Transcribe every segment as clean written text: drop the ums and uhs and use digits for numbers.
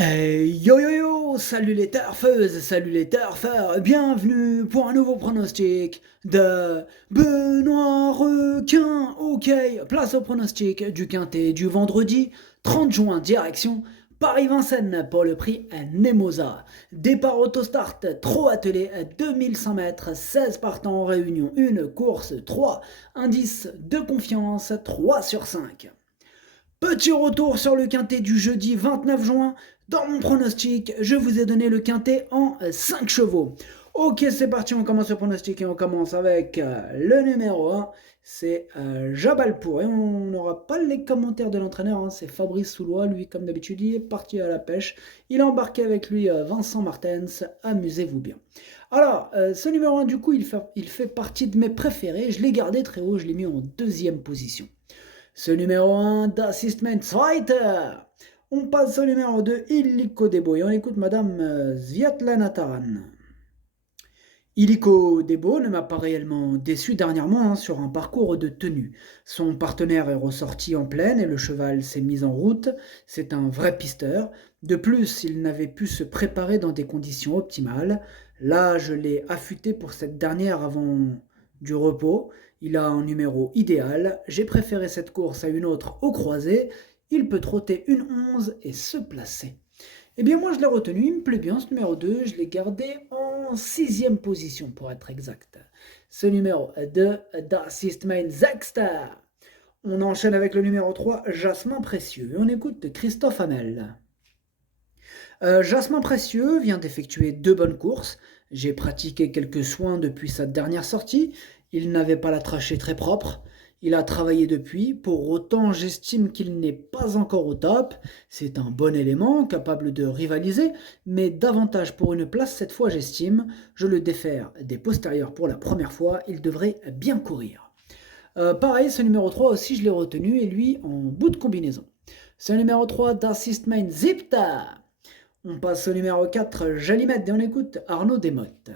Yo yo yo, salut les turfeuses, salut les turfeurs, bienvenue pour un nouveau pronostic de Benoît Requin. Ok, place au pronostic du quintet du vendredi 30 juin, direction Paris-Vincennes pour le prix Nemoza. Départ autostart, trop attelé, 2100 mètres, 16 partants en réunion, une course 3, indice de confiance 3 sur 5. Petit retour sur le quintet du jeudi 29 juin. Dans mon pronostic, je vous ai donné le quintet en 5 chevaux. Ok, c'est parti, on commence le pronostic et on commence avec le numéro 1. C'est Jabalpour. Et on n'aura pas les commentaires de l'entraîneur, hein, c'est Fabrice Soulois. Lui, comme d'habitude, il est parti à la pêche. Il a embarqué avec lui Vincent Martens. Amusez-vous bien. Alors, ce numéro 1, du coup, il fait partie de mes préférés. Je l'ai gardé très haut, je l'ai mis en deuxième position. Ce numéro 1 d'Assistment Zweiter. On passe au numéro 2, Illiko Debo. Et on écoute Madame Sviatlana Taran. Illiko Debo ne m'a pas réellement déçu dernièrement sur un parcours de tenue. Son partenaire est ressorti en plaine et le cheval s'est mis en route. C'est un vrai pisteur. De plus, il n'avait pu se préparer dans des conditions optimales. Là, je l'ai affûté pour cette dernière avant du repos. Il a un numéro idéal. J'ai préféré cette course à une autre au croisé. Il peut trotter une 11 et se placer. Eh bien, moi, je l'ai retenu. Il me plaît bien, ce numéro 2. Je l'ai gardé en sixième position, pour être exact. Ce numéro 2 d'Assistment Zexter. On enchaîne avec le numéro 3, Jasmin Précieux. Et on écoute Christophe Hamel. Jasmin Précieux vient d'effectuer 2 bonnes courses. J'ai pratiqué quelques soins depuis sa dernière sortie. Il n'avait pas la trachée très propre. Il a travaillé depuis. Pour autant, j'estime qu'il n'est pas encore au top. C'est un bon élément, capable de rivaliser, mais davantage pour une place cette fois, j'estime. Je le défère des postérieurs pour la première fois. Il devrait bien courir. Pareil, ce numéro 3 aussi, je l'ai retenu, et lui en bout de combinaison. Ce numéro 3 d'Assistment Zipta. On passe au numéro 4, Jalimède, et on écoute Arnaud Desmottes.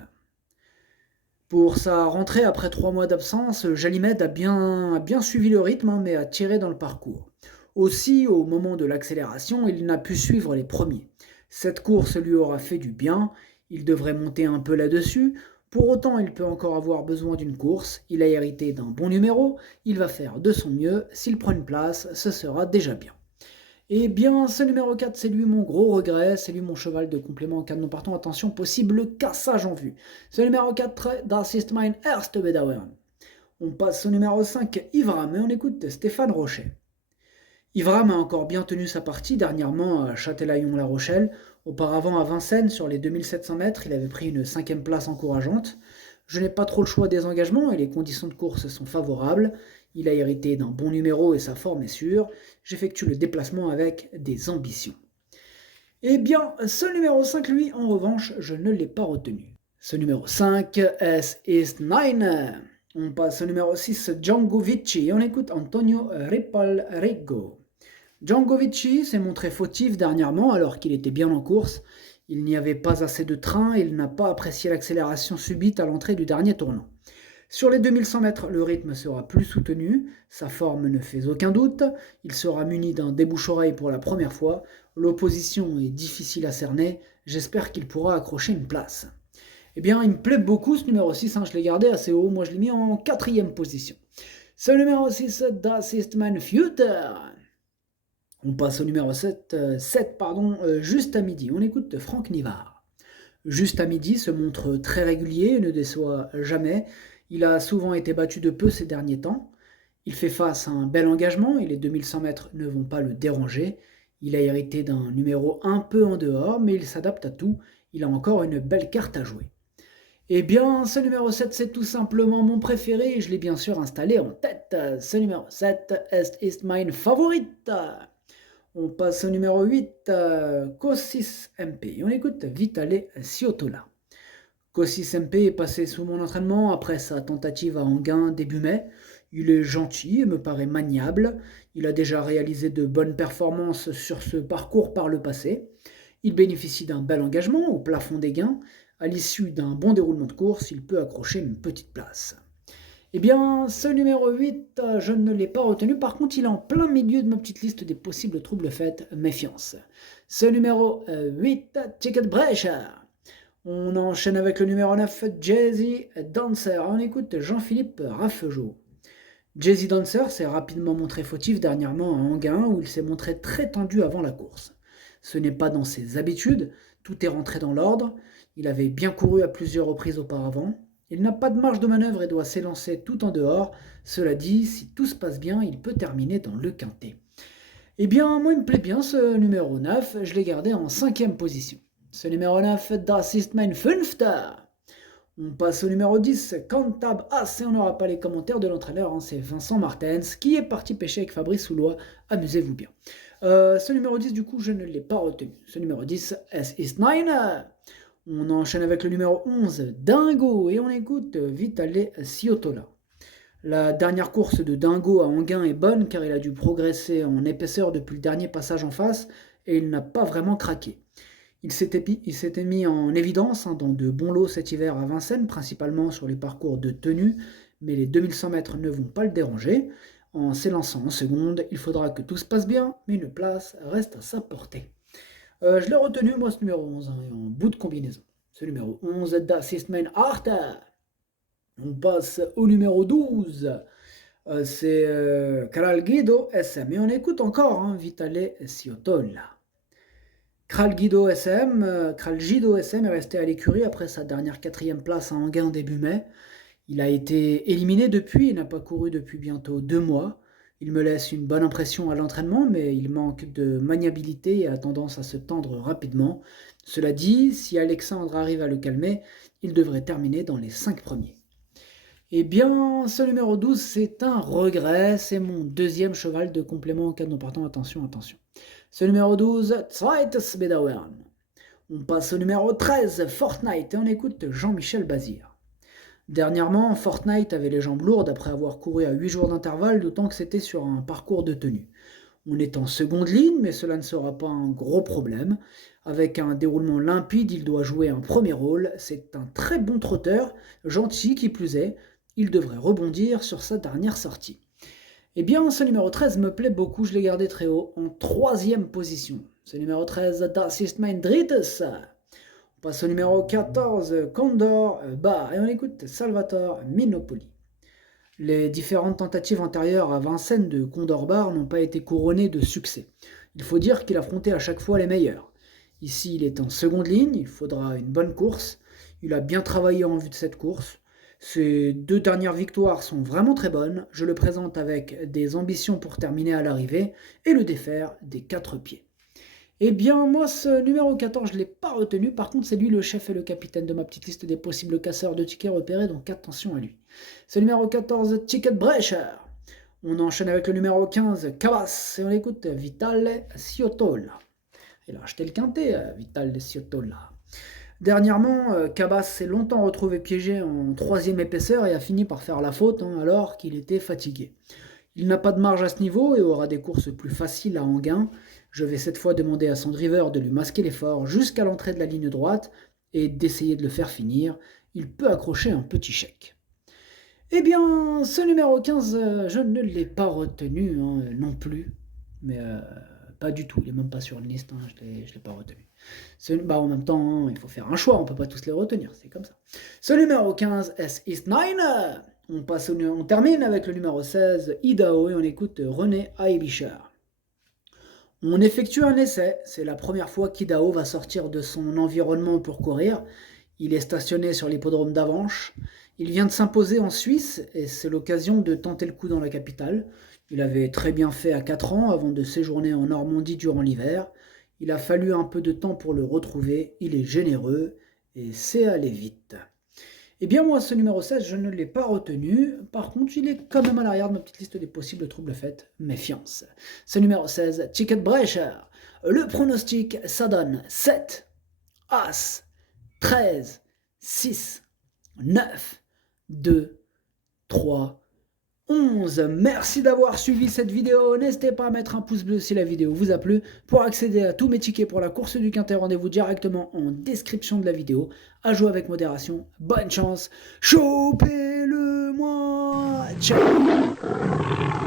Pour sa rentrée après 3 mois d'absence, Jalimède a bien suivi le rythme, mais a tiré dans le parcours. Aussi, au moment de l'accélération, il n'a pu suivre les premiers. Cette course lui aura fait du bien, il devrait monter un peu là-dessus. Pour autant, il peut encore avoir besoin d'une course, il a hérité d'un bon numéro, il va faire de son mieux, s'il prend une place, ce sera déjà bien. Eh bien, ce numéro 4, c'est lui mon gros regret, c'est lui mon cheval de complément en cas de non partant. Attention, possible cassage en vue. Ce numéro 4, Das ist mein erste Bedauern. On passe au numéro 5, Ivram, et on écoute Stéphane Rochet. Ivram a encore bien tenu sa partie dernièrement à Châtelaillon-La Rochelle. Auparavant à Vincennes, sur les 2700 mètres, il avait pris une 5e place encourageante. Je n'ai pas trop le choix des engagements et les conditions de course sont favorables. Il a hérité d'un bon numéro et sa forme est sûre. J'effectue le déplacement avec des ambitions. Eh bien, ce numéro 5, lui, en revanche, je ne l'ai pas retenu. Ce numéro 5, S ist Nine. On passe au numéro 6, Django Vici, et on écoute Antonio Ripalrigo. Django Vici s'est montré fautif dernièrement alors qu'il était bien en course. Il n'y avait pas assez de train et il n'a pas apprécié l'accélération subite à l'entrée du dernier tournant. Sur les 2100 mètres, le rythme sera plus soutenu, sa forme ne fait aucun doute, il sera muni d'un débouche-oreille pour la première fois, l'opposition est difficile à cerner, j'espère qu'il pourra accrocher une place. Eh bien, il me plaît beaucoup ce numéro 6, je l'ai gardé assez haut, moi je l'ai mis en quatrième position. Ce numéro 6, Das ist mein Future. On passe au numéro 7, juste à midi, on écoute Franck Nivard. Juste à midi se montre très régulier et ne déçoit jamais. Il a souvent été battu de peu ces derniers temps. Il fait face à un bel engagement et les 2100 mètres ne vont pas le déranger. Il a hérité d'un numéro un peu en dehors, mais il s'adapte à tout. Il a encore une belle carte à jouer. Eh bien, ce numéro 7, c'est tout simplement mon préféré et je l'ai bien sûr installé en tête. Ce numéro 7, ist mein Favorit. On passe au numéro 8, Kossis MP. On écoute Vitale Ciotola. Kossis MP est passé sous mon entraînement après sa tentative à Enghien début mai. Il est gentil et me paraît maniable. Il a déjà réalisé de bonnes performances sur ce parcours par le passé. Il bénéficie d'un bel engagement au plafond des gains. À l'issue d'un bon déroulement de course, il peut accrocher une petite place. Eh bien, ce numéro 8, je ne l'ai pas retenu. Par contre, il est en plein milieu de ma petite liste des possibles troubles faits. Méfiance. Ce numéro 8, Ticket Brecher. On enchaîne avec le numéro 9, Jazzy Dancer. On écoute Jean-Philippe Raffegeau. Jazzy Dancer s'est rapidement montré fautif dernièrement à Anguin où il s'est montré très tendu avant la course. Ce n'est pas dans ses habitudes, tout est rentré dans l'ordre. Il avait bien couru à plusieurs reprises auparavant. Il n'a pas de marge de manœuvre et doit s'élancer tout en dehors. Cela dit, si tout se passe bien, il peut terminer dans le quintet. Eh bien, moi, il me plaît bien ce numéro 9. Je l'ai gardé en 5e position. Ce numéro 9, Das ist mein Fünfter. On passe au numéro 10, Cantab As, et on n'aura pas les commentaires de l'entraîneur, hein, c'est Vincent Martens, qui est parti pêcher avec Fabrice Soulois. Amusez-vous bien. Ce numéro 10, du coup, je ne l'ai pas retenu. Ce numéro 10, Es ist nein. On enchaîne avec le numéro 11, Dingo, et on écoute Vitale Ciotola. La dernière course de Dingo à Anguin est bonne car il a dû progresser en épaisseur depuis le dernier passage en face et il n'a pas vraiment craqué. Il s'était mis en évidence dans de bons lots cet hiver à Vincennes, principalement sur les parcours de tenue, mais les 2100 mètres ne vont pas le déranger. En s'élançant en seconde, il faudra que tout se passe bien, mais une place reste à sa portée. Je l'ai retenu, moi, ce numéro 11, en bout de combinaison. Ce numéro 11, Das ist mein Achter. On passe au numéro 12. C'est Kralgido SM. Et on écoute encore Vitale Ciotola. Kralgido SM est resté à l'écurie après sa dernière 4e place à Anguin début mai. Il a été éliminé depuis et n'a pas couru depuis bientôt 2 mois. Il me laisse une bonne impression à l'entraînement, mais il manque de maniabilité et a tendance à se tendre rapidement. Cela dit, si Alexandre arrive à le calmer, il devrait terminer dans les 5 premiers. Eh bien, ce numéro 12, c'est un regret. C'est mon 2e cheval de complément en cas de non partant. Attention. Ce numéro 12, Zweites Bedauern. On passe au numéro 13, Fortnite, et on écoute Jean-Michel Bazir. Dernièrement, Fortnite avait les jambes lourdes après avoir couru à 8 jours d'intervalle, d'autant que c'était sur un parcours de tenue. On est en seconde ligne, mais cela ne sera pas un gros problème. Avec un déroulement limpide, il doit jouer un premier rôle. C'est un très bon trotteur, gentil qui plus est. Il devrait rebondir sur sa dernière sortie. Eh bien, ce numéro 13 me plaît beaucoup, je l'ai gardé très haut, en 3e position. Ce numéro 13, Das ist mein drittes. On passe au numéro 14, Condor Bar, et on écoute Salvatore Minopoli. Les différentes tentatives antérieures à Vincennes de Condor Bar n'ont pas été couronnées de succès. Il faut dire qu'il affrontait à chaque fois les meilleurs. Ici, il est en seconde ligne, il faudra une bonne course. Il a bien travaillé en vue de cette course. Ses 2 dernières victoires sont vraiment très bonnes. Je le présente avec des ambitions pour terminer à l'arrivée et le défaire des 4 pieds. Eh bien, moi, ce numéro 14, je ne l'ai pas retenu. Par contre, c'est lui le chef et le capitaine de ma petite liste des possibles casseurs de tickets repérés, donc attention à lui. Ce numéro 14, Ticket Brecher. On enchaîne avec le numéro 15, Cabas, et on écoute Vitale Ciotola. Il a acheté le quintet, Vitale Ciotola. Dernièrement, Cabas s'est longtemps retrouvé piégé en 3e épaisseur et a fini par faire la faute alors qu'il était fatigué. Il n'a pas de marge à ce niveau et aura des courses plus faciles à Anguin. Je vais cette fois demander à son driver de lui masquer l'effort jusqu'à l'entrée de la ligne droite et d'essayer de le faire finir. Il peut accrocher un petit chèque. Eh bien, ce numéro 15, je ne l'ai pas retenu non plus. Mais pas du tout, il n'est même pas sur une liste, je ne l'ai pas retenu. En même temps, il faut faire un choix, on ne peut pas tous les retenir, c'est comme ça. Ce numéro 15, Es ist nein. On termine avec le numéro 16, Idaho, et on écoute René Aibischer. On effectue un essai, c'est la première fois qu'Idaho va sortir de son environnement pour courir. Il est stationné sur l'hippodrome d'Avanches. Il vient de s'imposer en Suisse et c'est l'occasion de tenter le coup dans la capitale. Il avait très bien fait à 4 ans avant de séjourner en Normandie durant l'hiver. Il a fallu un peu de temps pour le retrouver. Il est généreux et sait aller vite. Eh bien moi, ce numéro 16, je ne l'ai pas retenu. Par contre, il est quand même à l'arrière de ma petite liste des possibles troubles faits. Méfiance. Ce numéro 16, Ticket Brecher. Le pronostic, ça donne 7, As, 13, 6, 9, 2, 3, 11. Merci d'avoir suivi cette vidéo. N'hésitez pas à mettre un pouce bleu si la vidéo vous a plu. Pour accéder à tous mes tickets pour la course du Quintet, rendez-vous directement en description de la vidéo. À jouer avec modération. Bonne chance. Chopez-le moi. ciao.